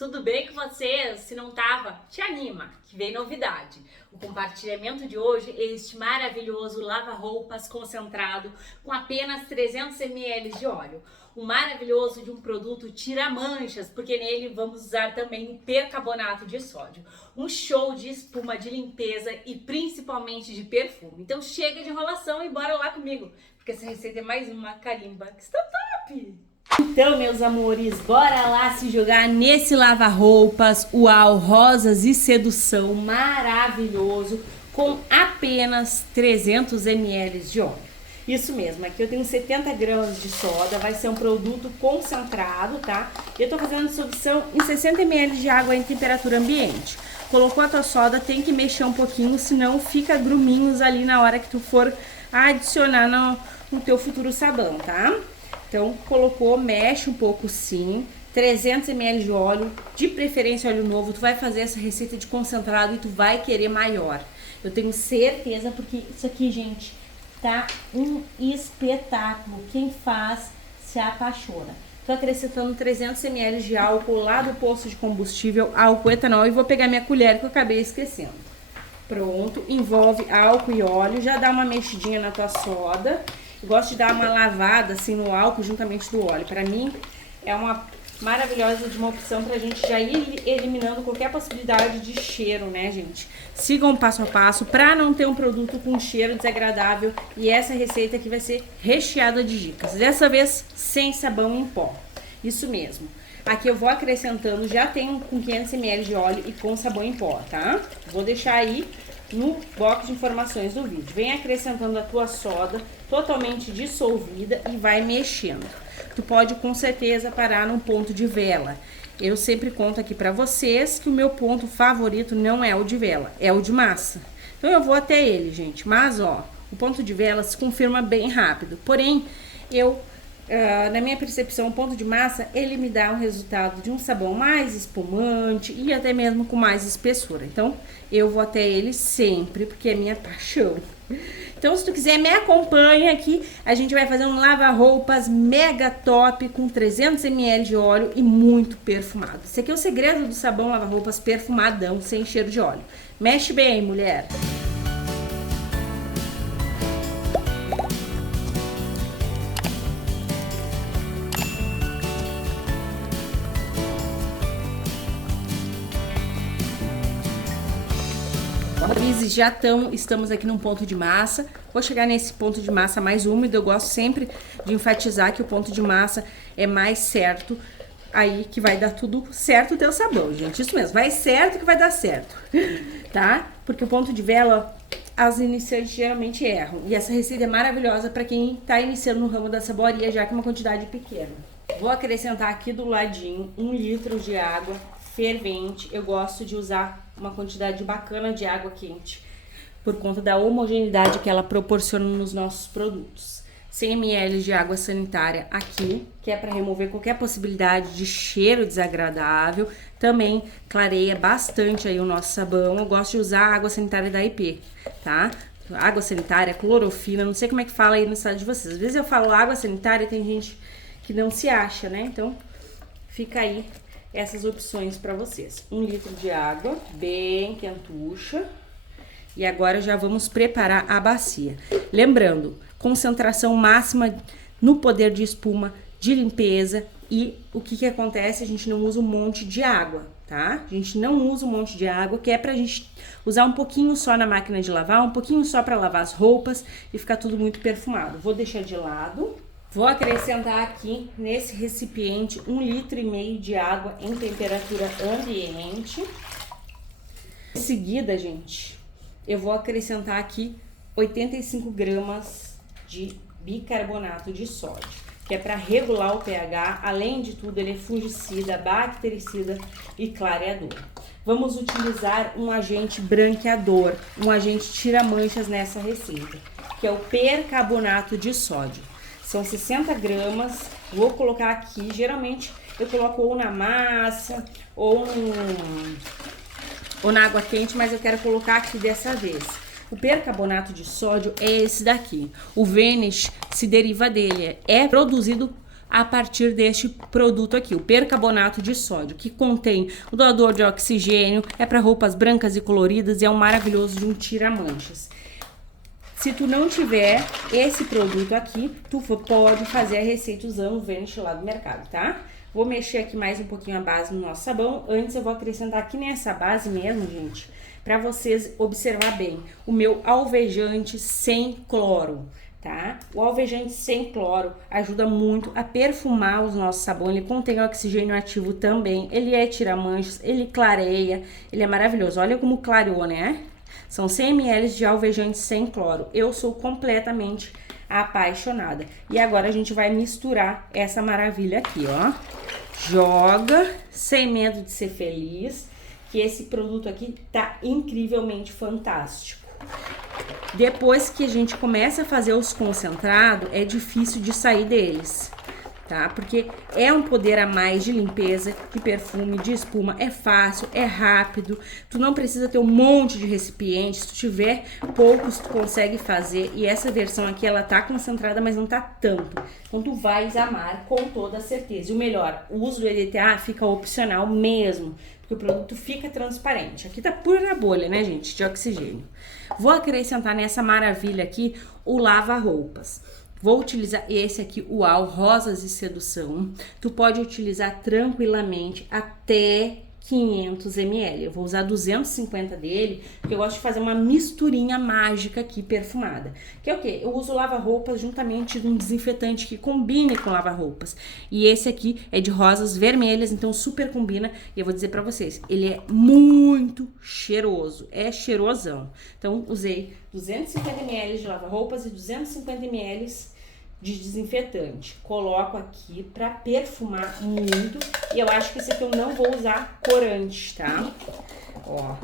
tudo bem com vocês? Se não tava, te anima, que vem novidade. O compartilhamento de hoje é este maravilhoso lava-roupas concentrado com apenas 300 ml de óleo. O maravilhoso de um produto tira manchas, porque nele vamos usar também o percarbonato de sódio. Um show de espuma, de limpeza e principalmente de perfume. Então chega de enrolação e bora lá comigo, porque essa receita é mais uma carimba que está top! Então, meus amores, bora lá se jogar nesse lava-roupas Uau Rosas e Sedução maravilhoso com apenas 300 ml de óleo. Isso mesmo, aqui eu tenho 70 gramas de soda, vai ser um produto concentrado, tá? Eu tô fazendo dissolução em 60 ml de água em temperatura ambiente. Colocou a tua soda, tem que mexer um pouquinho, senão fica gruminhos ali na hora que tu for adicionar no teu futuro sabão, tá? Então, colocou, mexe um pouco sim, 300 ml de óleo, de preferência óleo novo. Tu vai fazer essa receita de concentrado e tu vai querer maior. Eu tenho certeza, porque isso aqui, gente, tá um espetáculo. Quem faz se apaixona. Tô acrescentando 300 ml de álcool lá do posto de combustível, álcool etanol, e vou pegar minha colher que eu acabei esquecendo. Pronto, envolve álcool e óleo, já dá uma mexidinha na tua soda. Eu gosto de dar uma lavada assim no álcool juntamente do óleo. Para mim é uma maravilhosa de uma opção pra gente já ir eliminando qualquer possibilidade de cheiro, né, gente? Sigam passo a passo para não ter um produto com cheiro desagradável, e essa receita aqui vai ser recheada de dicas. Dessa vez sem sabão em pó. Isso mesmo. Aqui eu vou acrescentando, já tenho com 500 ml de óleo e com sabão em pó, tá? Vou deixar aí no box de informações do vídeo. Vem acrescentando a tua soda totalmente dissolvida e vai mexendo. Tu pode com certeza parar num ponto de vela. Eu sempre conto aqui pra vocês que o meu ponto favorito não é o de vela, é o de massa. Então eu vou até ele, gente. Mas ó, o ponto de vela se confirma bem rápido. Porém, na minha percepção, o ponto de massa, ele me dá um resultado de um sabão mais espumante e até mesmo com mais espessura. Então, eu vou até ele sempre, porque é minha paixão. Então, se tu quiser, me acompanha aqui. A gente vai fazer um lava-roupas mega top com 300 ml de óleo e muito perfumado. Esse aqui é o segredo do sabão lava-roupas perfumadão, sem cheiro de óleo. Mexe bem, mulher! Já estamos aqui num ponto de massa. Vou chegar nesse ponto de massa mais úmido. Eu gosto sempre de enfatizar que o ponto de massa é mais certo. Aí que vai dar tudo certo o teu sabão, gente. Isso mesmo, vai certo que vai dar certo, tá? Porque o ponto de vela, as iniciantes geralmente erram. E essa receita é maravilhosa para quem tá iniciando no ramo da saboaria, já que é uma quantidade pequena. Vou acrescentar aqui do ladinho 1 litro de água fervente. Eu gosto de usar uma quantidade bacana de água quente, por conta da homogeneidade que ela proporciona nos nossos produtos. 100 ml de água sanitária aqui, que é para remover qualquer possibilidade de cheiro desagradável. Também clareia bastante aí o nosso sabão. Eu gosto de usar a água sanitária da IP, tá? Água sanitária, clorofila, não sei como é que fala aí no estado de vocês. Às vezes eu falo água sanitária, tem gente que não se acha, né? Então, fica aí essas opções para vocês. 1 litro de água, bem quentucha. E agora já vamos preparar a bacia. Lembrando, concentração máxima no poder de espuma, de limpeza. E o que acontece? A gente não usa um monte de água, tá? A gente não usa um monte de água, que é pra gente usar um pouquinho só na máquina de lavar, um pouquinho só para lavar as roupas e ficar tudo muito perfumado. Vou deixar de lado. Vou acrescentar aqui nesse recipiente 1,5 litro de água em temperatura ambiente. Em seguida, gente, eu vou acrescentar aqui 85 gramas de bicarbonato de sódio, que é para regular o pH. Além de tudo, ele é fungicida, bactericida e clareador. Vamos utilizar um agente branqueador, um agente tira-manchas nessa receita, que é o percarbonato de sódio. São 60 gramas, vou colocar aqui, geralmente eu coloco ou na massa ou na água quente, mas eu quero colocar aqui dessa vez. O percarbonato de sódio é esse daqui. O Vanish se deriva dele, é produzido a partir deste produto aqui, o percarbonato de sódio, que contém o doador de oxigênio, é para roupas brancas e coloridas e é um maravilhoso de um tira-manchas. Se tu não tiver esse produto aqui, tu pode fazer a receita usando o Vanish lá do mercado, tá? Vou mexer aqui mais um pouquinho a base no nosso sabão. Antes eu vou acrescentar aqui nessa base mesmo, gente, para vocês observar bem, o meu alvejante sem cloro, tá? O alvejante sem cloro ajuda muito a perfumar os nossos sabões. Ele contém oxigênio ativo também, ele é tira-manchas, ele clareia, ele é maravilhoso. Olha como clareou, né? São 100 ml de alvejante sem cloro. Eu sou completamente apaixonada. E agora a gente vai misturar essa maravilha aqui, ó. Joga, sem medo de ser feliz, que esse produto aqui tá incrivelmente fantástico. Depois que a gente começa a fazer os concentrados, é difícil de sair deles, tá? Porque é um poder a mais de limpeza, de perfume, de espuma. É fácil, é rápido. Tu não precisa ter um monte de recipientes. Se tu tiver poucos, tu consegue fazer. E essa versão aqui, ela tá concentrada, mas não tá tanto. Então, tu vais amar com toda certeza. E o melhor, o uso do EDTA fica opcional mesmo, porque o produto fica transparente. Aqui tá pura bolha, né, gente, de oxigênio. Vou acrescentar nessa maravilha aqui o lava-roupas. Vou utilizar esse aqui, o UAU Rosas e Sedução. Tu pode utilizar tranquilamente até 500 ml. Eu vou usar 250 dele, porque eu gosto de fazer uma misturinha mágica aqui, perfumada. Que é o quê? Eu uso lava-roupas juntamente de um desinfetante que combine com lava-roupas. E esse aqui é de rosas vermelhas, então super combina. E eu vou dizer pra vocês, ele é muito cheiroso, é cheirosão. Então, usei 250 ml de lava-roupas e 250 ml de desinfetante. Coloco aqui pra perfumar muito. E eu acho que esse aqui eu não vou usar corante, tá? Ó,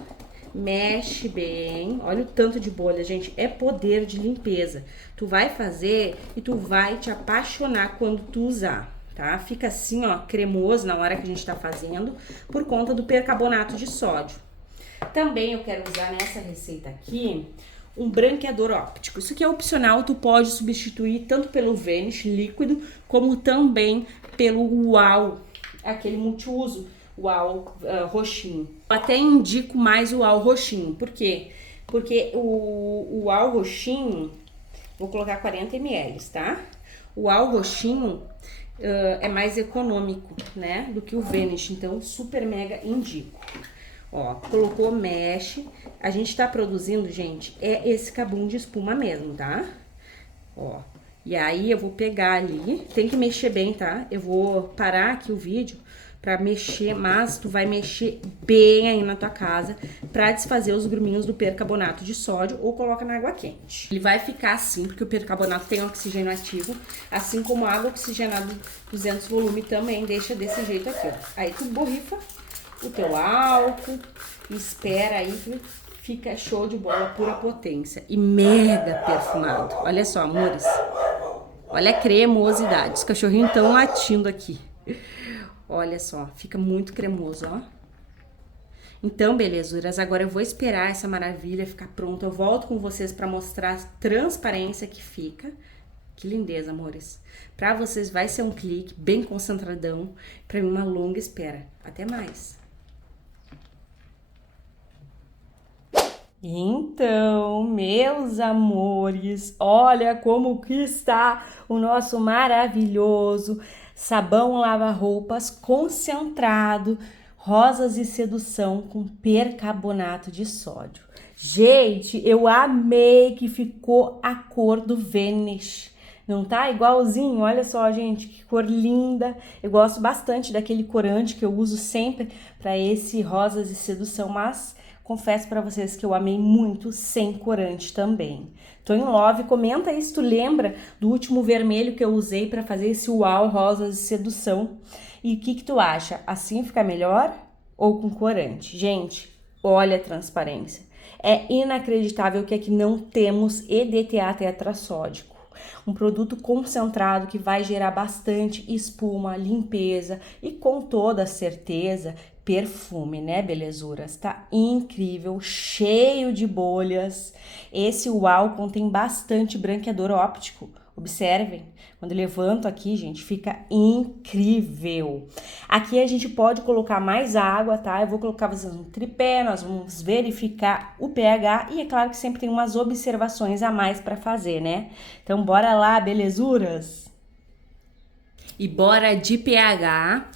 mexe bem. Olha o tanto de bolha, gente. É poder de limpeza. Tu vai fazer e tu vai te apaixonar quando tu usar, tá? Fica assim, ó, cremoso na hora que a gente tá fazendo, por conta do percarbonato de sódio. Também eu quero usar nessa receita aqui um branqueador óptico. Isso aqui é opcional, tu pode substituir tanto pelo Vanish líquido, como também pelo UAU, aquele multiuso, UAU roxinho. Eu até indico mais o UAU roxinho, por quê? Porque o UAU roxinho, vou colocar 40 ml, tá? O UAU roxinho é mais econômico, né, do que o Vanish, então super mega indico. Ó, colocou, mexe. A gente tá produzindo, gente, é esse cabum de espuma mesmo, tá? Ó, e aí eu vou pegar ali, tem que mexer bem, tá? Eu vou parar aqui o vídeo pra mexer, mas tu vai mexer bem aí na tua casa pra desfazer os gruminhos do percarbonato de sódio ou coloca na água quente. Ele vai ficar assim, porque o percarbonato tem oxigênio ativo, assim como a água oxigenada 200 volume também deixa desse jeito aqui, ó. Aí tu borrifa o teu álcool, espera aí que fica show de bola, pura potência e mega perfumado. Olha só, amores, olha a cremosidade, os cachorrinhos estão latindo aqui. Olha só, fica muito cremoso, ó. Então, belezuras, agora eu vou esperar essa maravilha ficar pronta. Eu volto com vocês para mostrar a transparência que fica. Que lindeza, amores. Para vocês vai ser um clique bem concentradão, para mim uma longa espera. Até mais. Então, meus amores, olha como que está o nosso maravilhoso sabão lava-roupas concentrado, Rosas e Sedução com percarbonato de sódio. Gente, eu amei que ficou a cor do Vanish. Não tá igualzinho? Olha só, gente, que cor linda. Eu gosto bastante daquele corante que eu uso sempre para esse Rosas e Sedução, mas confesso para vocês que eu amei muito sem corante também. Tô em love. Comenta aí se tu lembra do último vermelho que eu usei para fazer esse UAU Rosas e Sedução. E o que tu acha? Assim fica melhor ou com corante? Gente, olha a transparência. É inacreditável que aqui não temos EDTA tetrassódico. Um produto concentrado que vai gerar bastante espuma, limpeza e com toda certeza perfume, né, belezuras? Tá incrível, cheio de bolhas. Esse UAU contém bastante branqueador óptico, Observem, quando eu levanto aqui, gente, fica incrível. Aqui a gente pode colocar mais água, tá? Eu vou colocar vocês no tripé, nós vamos verificar o pH e é claro que sempre tem umas observações a mais para fazer, né? Então, bora lá, belezuras? E bora de pH.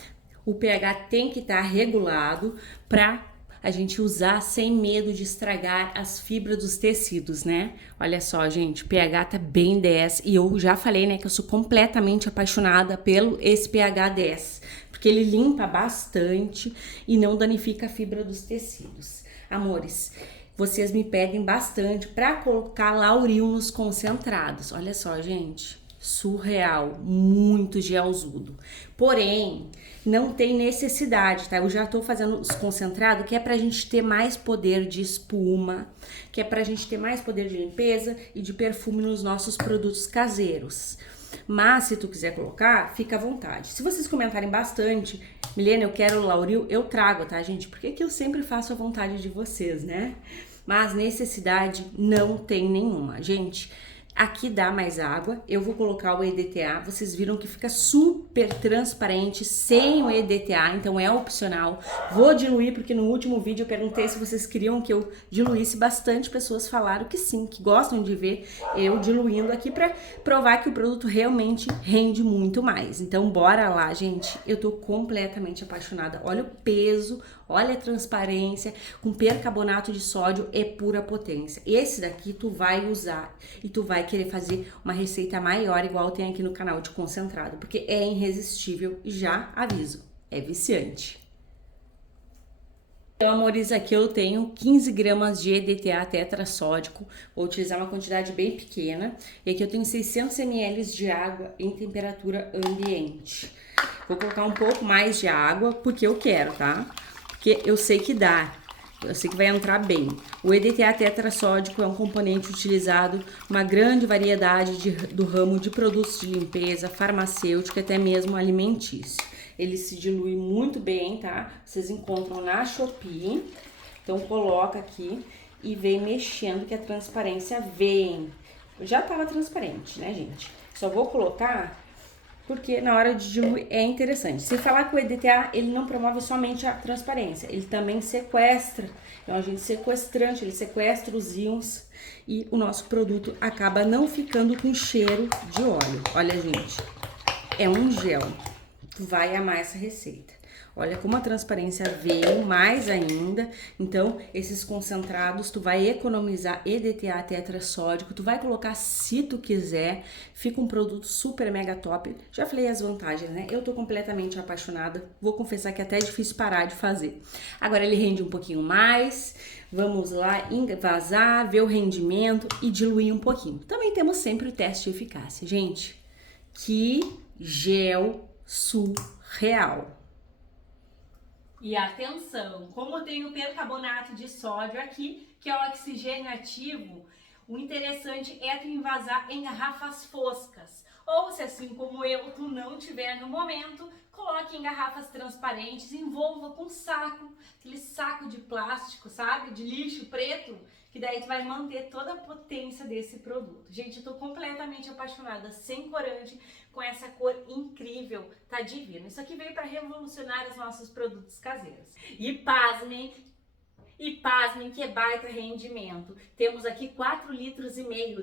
O pH tem que estar regulado para a gente usar sem medo de estragar as fibras dos tecidos, né? Olha só, gente, o pH tá bem 10 e eu já falei, né, que eu sou completamente apaixonada pelo esse pH 10, porque ele limpa bastante e não danifica a fibra dos tecidos. Amores, vocês me pedem bastante para colocar Lauril nos concentrados. Olha só, gente, surreal, muito gelzudo. Porém, não tem necessidade, tá? Eu já tô fazendo os concentrados, que é pra gente ter mais poder de espuma, que é pra gente ter mais poder de limpeza e de perfume nos nossos produtos caseiros. Mas, se tu quiser colocar, fica à vontade. Se vocês comentarem bastante, Milena, eu quero Lauril, eu trago, tá, gente? Porque que eu sempre faço à vontade de vocês, né? Mas necessidade não tem nenhuma. Gente, aqui dá mais água, eu vou colocar o EDTA, vocês viram que fica super transparente sem o EDTA, então é opcional. Vou diluir porque no último vídeo eu perguntei se vocês queriam que eu diluísse, bastante pessoas falaram que sim, que gostam de ver eu diluindo aqui para provar que o produto realmente rende muito mais. Então bora lá, gente, eu tô completamente apaixonada, olha o peso, olha a transparência, com percarbonato de sódio é pura potência. Esse daqui tu vai usar e tu vai querer fazer uma receita maior, igual tem aqui no canal de concentrado, porque é irresistível, já aviso, é viciante. Então, amores, aqui eu tenho 15 gramas de EDTA tetrassódico, vou utilizar uma quantidade bem pequena, e aqui eu tenho 600 ml de água em temperatura ambiente. Vou colocar um pouco mais de água, porque eu quero, tá? Porque eu sei que dá, eu sei que vai entrar bem. O EDTA tetrassódico é um componente utilizado numa grande variedade do ramo de produtos de limpeza, farmacêutico e até mesmo alimentício. Ele se dilui muito bem, tá? Vocês encontram na Shopee. Então coloca aqui e vem mexendo que a transparência vem. Já tava transparente, né, gente? Só vou colocar porque na hora de diluir é interessante. Se falar que o EDTA, ele não promove somente a transparência, ele também sequestra, é um agente sequestrante, ele sequestra os íons e o nosso produto acaba não ficando com cheiro de óleo. Olha, gente, é um gel, tu vai amar essa receita. Olha como a transparência veio mais ainda. Então, esses concentrados, tu vai economizar EDTA tetrassódico, tu vai colocar se tu quiser. Fica um produto super mega top. Já falei as vantagens, né? Eu tô completamente apaixonada. Vou confessar que até é difícil parar de fazer. Agora ele rende um pouquinho mais. Vamos lá envasar, ver o rendimento e diluir um pouquinho. Também temos sempre o teste de eficácia. Gente, que gel surreal! E atenção, como tem o percarbonato de sódio aqui, que é o oxigênio ativo, o interessante é tu envasar em garrafas foscas. Ou se assim como eu, tu não tiver no momento, coloque em garrafas transparentes, envolva com saco, aquele saco de plástico, sabe? De lixo preto, que daí tu vai manter toda a potência desse produto. Gente, eu tô completamente apaixonada, sem corante, com essa cor incrível, tá divino. Isso aqui veio para revolucionar os nossos produtos caseiros. E pasmem que é baita rendimento. Temos aqui 4,5 litros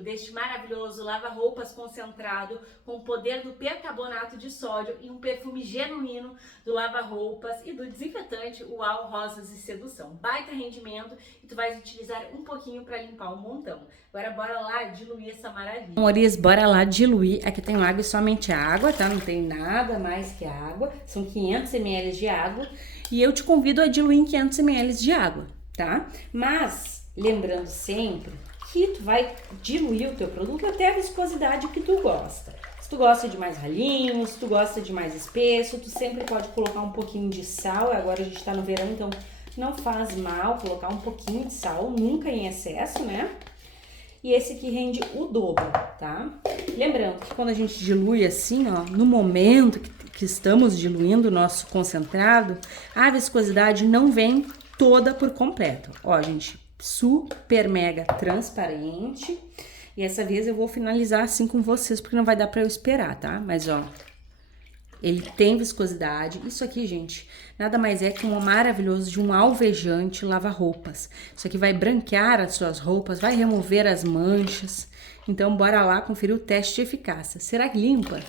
deste maravilhoso lava-roupas concentrado com o poder do percarbonato de sódio e um perfume genuíno do lava-roupas e do desinfetante Uau Rosas e Sedução. Baita rendimento e tu vais utilizar um pouquinho para limpar um montão. Agora bora lá diluir essa maravilha. Amores, bora lá diluir. Aqui tem água e somente água, tá? Não tem nada mais que água. São 500 ml de água e eu te convido a diluir em 500 ml de água, tá? Mas, lembrando sempre que tu vai diluir o teu produto até a viscosidade que tu gosta. Se tu gosta de mais ralinho, se tu gosta de mais espesso, tu sempre pode colocar um pouquinho de sal. Agora a gente tá no verão, então não faz mal colocar um pouquinho de sal, nunca em excesso, né? E esse aqui rende o dobro, tá? Lembrando que quando a gente dilui assim, ó, no momento que estamos diluindo o nosso concentrado, a viscosidade não vem toda por completo. Ó, gente, super mega transparente. E essa vez eu vou finalizar assim com vocês, porque não vai dar pra eu esperar, tá? Mas, ó, ele tem viscosidade. Isso aqui, gente, nada mais é que um maravilhoso de um alvejante lava-roupas. Isso aqui vai branquear as suas roupas, vai remover as manchas. Então, bora lá conferir o teste de eficácia. Será que limpa?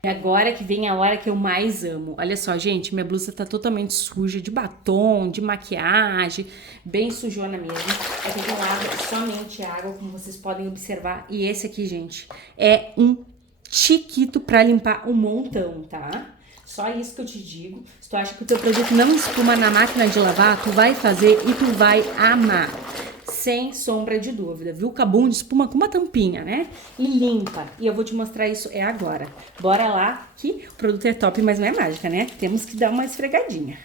É agora que vem a hora que eu mais amo. Olha só, gente, minha blusa tá totalmente suja de batom, de maquiagem, bem sujona mesmo. Aqui eu lavo somente água, como vocês podem observar. E esse aqui, gente, é um chiquito pra limpar um montão, tá? Só isso que eu te digo. Se tu acha que o teu produto não espuma na máquina de lavar, tu vai fazer e tu vai amar. Sem sombra de dúvida, viu? Cabum de espuma com uma tampinha, né? E limpa. E eu vou te mostrar isso agora. Bora lá, que o produto é top, mas não é mágica, né? Temos que dar uma esfregadinha.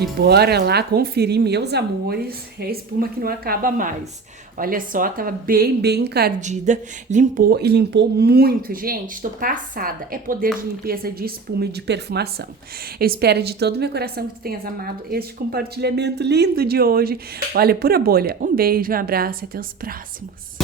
E bora lá conferir, meus amores, é a espuma que não acaba mais. Olha só, tava bem encardida, limpou e limpou muito, gente. Estou passada. É poder de limpeza, de espuma e de perfumação. Eu espero de todo o meu coração que tu tenhas amado este compartilhamento lindo de hoje. Olha, pura bolha. Um beijo, um abraço e até os próximos.